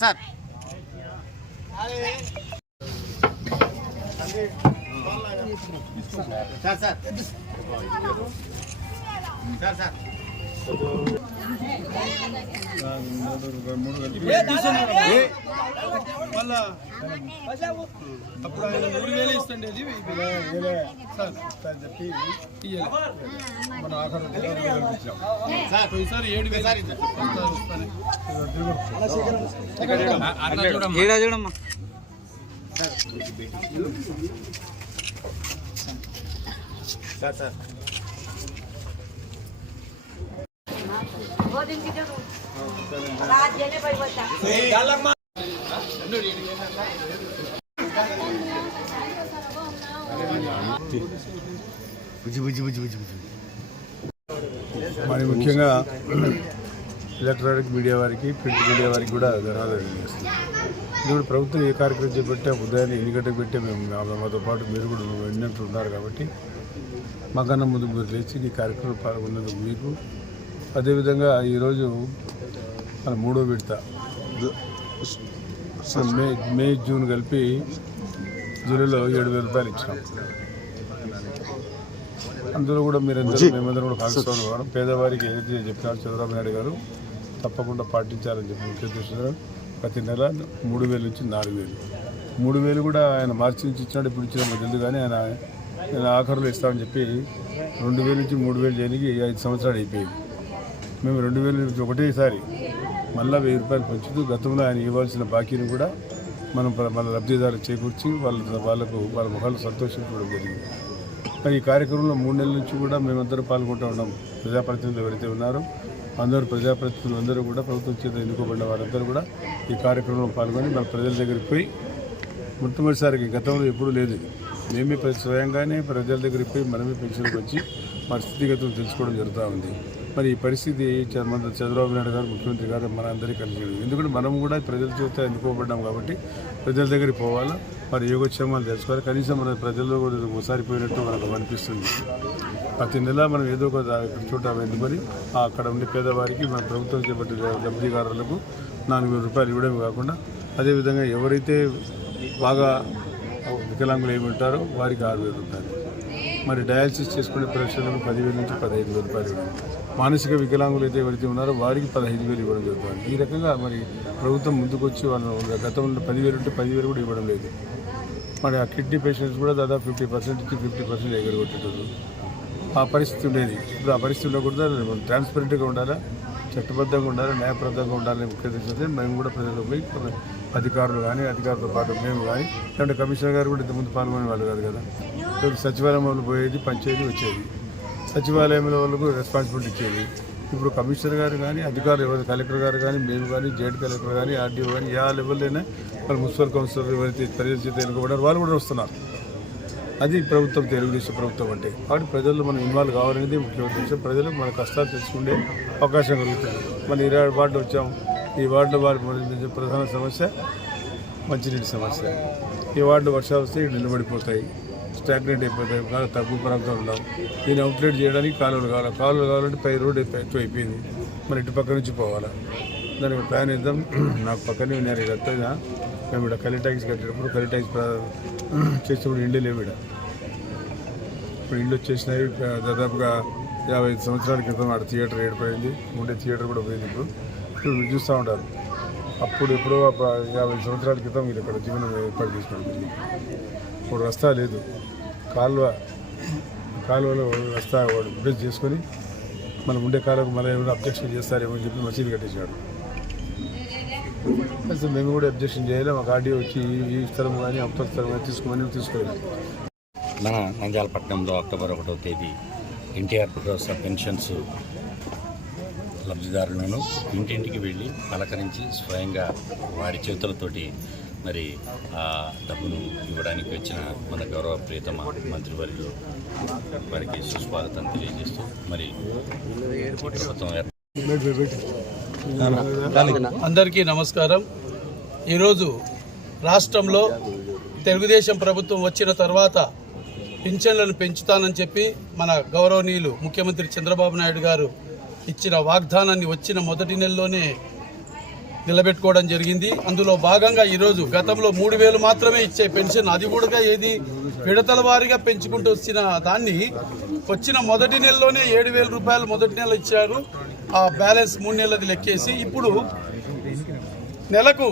Sir sir sir sir sir మళ్ళా అప్పుడు ఆయన మూడు వేలు ఇస్తుండే సార్ చెప్పి మనం ఆఖరు ఏడు వేలు సార్ ఇస్తాను. ఏడా చూడమ్మా బుజ్జి మరి ముఖ్యంగా ఎలక్ట్రానిక్ మీడియా వారికి ప్రింట్ మీడియా వారికి కూడా ధన్యవాదాలు తెలియజేస్తున్నాం. ఇది కూడా ప్రభుత్వం ఏ కార్యక్రమం చేపట్టే ఉదయాన్నే ఎన్ని గంటలకు పెట్టే మేము మా- మాతో పాటు మీరు కూడా విన్నట్టు ఉన్నారు కాబట్టి మాకన్నా ముందు మీరు లేచి ఈ కార్యక్రమంలో పాల్గొన్నందుకు మీకు అదేవిధంగా ఈరోజు మన మూడో విడత. మే మే జూన్ కలిపి జూలైలో ఏడు వేల రూపాయలు ఇచ్చినాం. అందులో కూడా మీరందరూ మేమందరం కూడా భాగస్వాములు కావడం పేదవారికి ఏదైతే చెప్పినారో చంద్రబాబు నాయుడు గారు తప్పకుండా పాటించాలని చెప్పి ముఖ్య ఉద్దేశంతో ప్రతి నెల మూడు వేలు నుంచి నాలుగు వేలు. మూడు వేలు కూడా ఆయన మార్చి నుంచి ఇచ్చినాడు ఇప్పుడు ఇచ్చిన తెలియదు కానీ ఆయన నేను ఆఖరులు ఇస్తామని చెప్పి రెండు వేల నుంచి మూడు వేలు చేయడానికి ఐదు సంవత్సరాలు అయిపోయింది. మేము రెండు వేల నుంచి ఒకటేసారి మళ్ళా వెయ్యి రూపాయలు పెంచుతూ గతంలో ఆయన ఇవ్వాల్సిన బాకీని కూడా మనం మన లబ్ధిదారులు చేకూర్చి వాళ్ళ వాళ్ళకు వాళ్ళ ముఖాలు సంతోషించడం జరిగింది. మరి ఈ కార్యక్రమంలో మూడు నెలల నుంచి కూడా మేమందరం పాల్గొంటూ ఉన్నాం. ప్రజాప్రతినిధులు ఎవరైతే ఉన్నారో అందరూ ప్రజాప్రతినిధులు అందరూ కూడా ప్రభుత్వం చేత ఎన్నుకోబడిన వారందరూ కూడా ఈ కార్యక్రమంలో పాల్గొని మన ప్రజల దగ్గరికి పోయి మొట్టమొదటిసారికి గతంలో ఎప్పుడూ లేదు. మేమే ప్ర- స్వయంగానే ప్రజల దగ్గరికి పోయి మనమే పెన్షన్కి వచ్చి మన స్థితిగతులు తెలుసుకోవడం జరుగుతూ ఉంది. మరి ఈ పరిస్థితి చ- మన చంద్రబాబు నాయుడు గారు ముఖ్యమంత్రి గారు మన అందరికీ కలిసి ఎందుకంటే మనం కూడా ప్రజల చేత ఎన్నుకోబడ్డాం కాబట్టి ప్రజల దగ్గరికి పోవాలా మరి యోగక్షేమాలు తెలుసుకోవాలి. కనీసం మన ప్రజల్లో కూడా ఒకసారి పోయినట్టు మనకు అనిపిస్తుంది. ప్రతి నెల మనం ఏదో ఒక చోట వెళ్తుకొని అక్కడ ఉండే పేదవారికి మన ప్రభుత్వం చేపట్టిన లబ్ధిదారులకు నాలుగు వేల రూపాయలు ఇవ్వడమే కాకుండా అదేవిధంగా ఎవరైతే బాగా వికలాంగులు ఏమి ఉంటారో వారికి ఆరు వేలు రూపాయలు మరి డయాలసిస్ చేసుకునే పరీక్షలకు పదివేల నుంచి పదహైదు వేల రూపాయలు మానసిక వికలాంగులు అయితే ఎవరైతే ఉన్నారో వారికి పదహైదు వేలు ఇవ్వడం జరుగుతుంది. ఈ రకంగా మరి ప్రభుత్వం ముందుకొచ్చి వాళ్ళు గతంలో పదివేలు ఉంటే పదివేలు కూడా ఇవ్వడం లేదు. మరి ఆ కిడ్నీ పేషెంట్స్ కూడా దాదాపు ఫిఫ్టీ పర్సెంట్ నుంచి ఫిఫ్టీ పర్సెంట్ ఎగరగొట్టేటప్పుడు ఆ పరిస్థితి ఉండేది. ఇప్పుడు ఆ పరిస్థితి ఉండకూడదు. ట్రాన్స్పరెంట్గా ఉండాలా? చట్టబద్ధంగా ఉండాలి న్యాయబద్ధంగా ఉండాలని ఉద్దేశించి మేము కూడా ప్రజలకు పోయి అధికారులు కానీ అధికారులతో పాటు మేము కానీ లేదంటే కమిషనర్ గారు కూడా ఇంతకుముందు పాల్గొనే వాళ్ళు కాదు కదా. సచివాలయం వాళ్ళు పోయేది పంచేది వచ్చేది. సచివాలయంలో వాళ్ళకు రెస్పాన్సిబిలిటీ ఇచ్చేది. ఇప్పుడు కమిషనర్ గారు కానీ అధికారులు ఎవరు కలెక్టర్ గారు కానీ మేము కానీ జైడ్ కలెక్టర్ కానీ ఆర్డీఓ కానీ ఏ లెవెల్లోనే వాళ్ళు మున్సిపల్ కౌన్సిలర్ ఎవరైతే ప్రజల చేత ఎన్నుకోబడ్డారు వాళ్ళు కూడా వస్తున్నారు. అది ప్రభుత్వం తెలుగుదేశం ప్రభుత్వం అంటే. కాబట్టి ప్రజల్లో మనం ఇన్వాల్వ్ కావాలనేది ముఖ్య ఉద్దేశం. ప్రజలు మన కష్టాలు తెలుసుకుండే అవకాశం కలుగుతుంది. మన ఇరవై వార్డు వచ్చాం. ఈ వార్డులో వారి ప్రధాన సమస్య మంచినీటి సమస్య. ఈ వార్డు వర్షాలు వస్తే నిలబడిపోతాయి. స్టాగ్నెంట్ అయిపోతాయి. కానీ తక్కువ ప్రాంతం ఉన్నాం దీన్ని అవుట్లెట్ చేయడానికి కాలువలు కావాలి. కాలువలు కావాలంటే పై రోడ్ ఎక్కువ అయిపోయింది. మరి ఇటు పక్క నుంచి పోవాలి. దానికి ప్లాన్ ఇద్దాం నాకు పక్కనే ఉన్నారు ఇదంతా మేము ఇక్కడ కలి ట్యాక్స్ కట్టేటప్పుడు కలి ట్యాక్స్ చేసేటప్పుడు ఇండ్లు లేవు ఇక్కడ. ఇప్పుడు ఇండ్లు వచ్చేసినాయి. దాదాపుగా యాభై ఐదు సంవత్సరాల క్రితం ఆడ థియేటర్ ఏడిపోయింది ఉండే థియేటర్ కూడా పోయింది ఇప్పుడు. ఇప్పుడు మీరు చూస్తూ ఉంటారు. అప్పుడు ఎప్పుడో యాభై సంవత్సరాల క్రితం మీరు ఇక్కడ జీవనం ఏర్పాటు చేసుకోవడం ఇప్పుడు రస్తా లేదు. కాలువ కాలువలో రస్తా బ్రిడ్జ్ చేసుకొని మనం ఉండే కాలకు మళ్ళీ ఏమైనా అబ్జెక్షన్ చేస్తారేమో అని చెప్పి మసీదు కట్టేశాడు అసలు మేము కూడా అబ్జెక్షన్ చేయలేము ఒక ఆడియో వచ్చి ఈ- స్థలం కానీ అవతల స్థలం కానీ తీసుకోమని తీసుకోలేదు మన నంద్యాలపట్నంలో అక్టోబర్ ఒకటో తేదీ ఎన్టీఆర్ భరోసా పెన్షన్స్ లబ్ధిదారులను ఇంటింటికి వెళ్ళి పలకరించి స్వయంగా వారి చేతులతోటి మరి ఆ డబ్బును ఇవ్వడానికి వచ్చిన మన గౌరవ ప్రియతమ మంత్రివర్యులు వారికి సుస్వాగతం తెలియజేస్తూ మరి ప్రభుత్వం అందరికీ నమస్కారం. ఈరోజు రాష్ట్రంలో తెలుగుదేశం ప్రభుత్వం వచ్చిన తర్వాత పింఛన్లను పెంచుతానని చెప్పి మన గౌరవనీయులు ముఖ్యమంత్రి చంద్రబాబు నాయుడు గారు ఇచ్చిన వాగ్దానాన్ని వచ్చిన మొదటి నెలలోనే నిలబెట్టుకోవడం జరిగింది. అందులో భాగంగా ఈరోజు గతంలో మూడు వేలు మాత్రమే ఇచ్చే పెన్షన్ అది కూడా ఏది? విడతల వారీగా పెంచుకుంటూ వచ్చిన దాన్ని వచ్చిన మొదటి నెలలోనే ఏడు వేల రూపాయలు మొదటి నెల ఇచ్చారు. ఆ బ్యాలెన్స్ మూడు నెలలది లెక్కేసి ఇప్పుడు నెలకు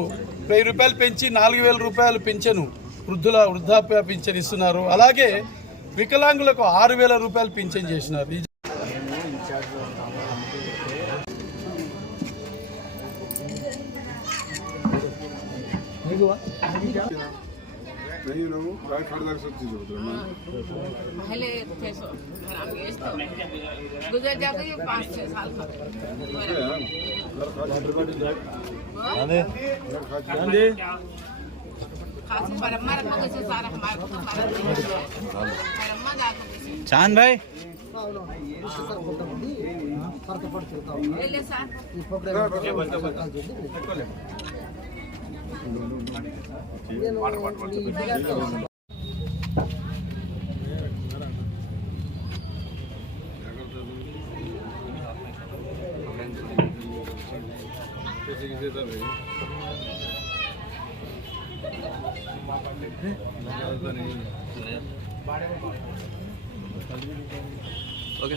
వెయ్యి రూపాయలు పెంచి నాలుగు వేల రూపాయలు పింఛను వృద్ధుల వృద్ధాప్య పింఛన్ ఇస్తున్నారు. అలాగే వికలాంగులకు ఆరు వేల రూపాయలు పింఛన్ చేసినారు. మీకు नहीं ना वो गाय खड़ कर सकती है पहले थे सो खराब तो गुजर जाते ये पाँच छः साल खासी परम्मा रखो कैसे सारा हमारे को परम्मा दाखो चाँद भाई? ले ले साथ। ఓకే.